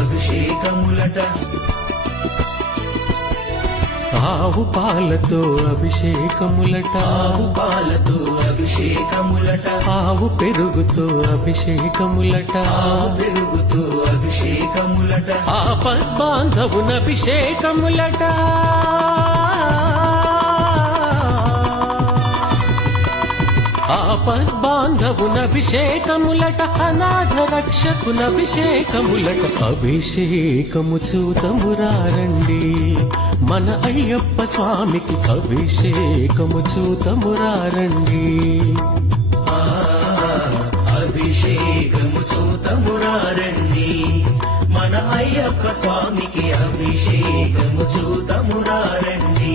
అభిషేకములట ఆవు పాలతో అభిషేకములట ఆవు పాలతో అభిషేకములట ఆవు పెరుగుతో అభిషేకములట ఆవు పెరుగుతో అభిషేకములట ఆపద్బాంధవున అభిషేకములట ఆపద్బాంధవున అభిషేకములట అనాథ రక్షకున అభిషేకములట అభిషేకము చూతమురారండి మన అయ్యప్ప స్వామికి అభిషేకము చూతమురారండి అభిషేకము చూతమురారండి మన అయ్యప్ప స్వామికి అభిషేకము చూతమురారండి